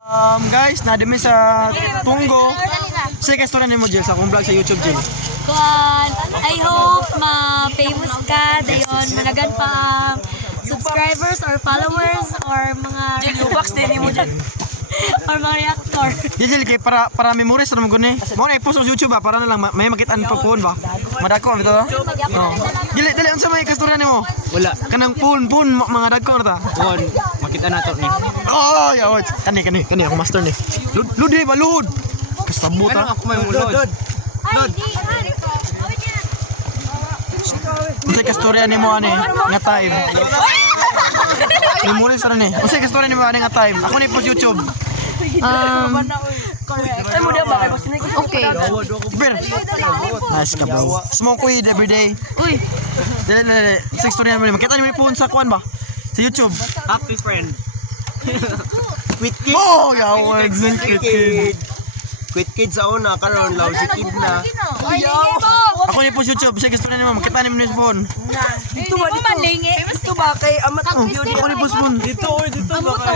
Guys, nadimi sa Punggo. Sige, story nimo Jill sa akong vlog sa YouTube Jill. Kuan, I hope ma-famous ka dayon managan pa ang subscribers or followers or mga Box din mo dyan. or mga reactor. Jill kay para memories ra mo guni. Mo na i-post sa YouTube para na lang may makitaan pa phone ba. Madako bitaw. Oh. Dili unsa may kastorya nimo? Wala. Kanang phone mga dagko ra ta. Kon, makita na to ni. Oh, ya wait. Kani ako master ni. Lud ba lud. Kasabot Ano ha. ako may mulod? Unsay kastorya nimo ani nga time? Memories ra ni. Unsay kastorya nimo ani nga time? Ako ni post YouTube. Ay mo dia ba kay boss ni? Okay. Bir. Nice ka bro. Smoke weed every day. Uy, Dili. Six story naman. Makita niyo yung phone sa kuan ba? Sa YouTube. Happy friend. Quit kid. Oh, yawa. Executive. Quit kid sa una karon law si kid na. Ako ni po sa YouTube. Sige, story naman. Makita niyo yung phone. Dito ba dito? Dito ba kay amat Ako ni po sa phone. Dito ba?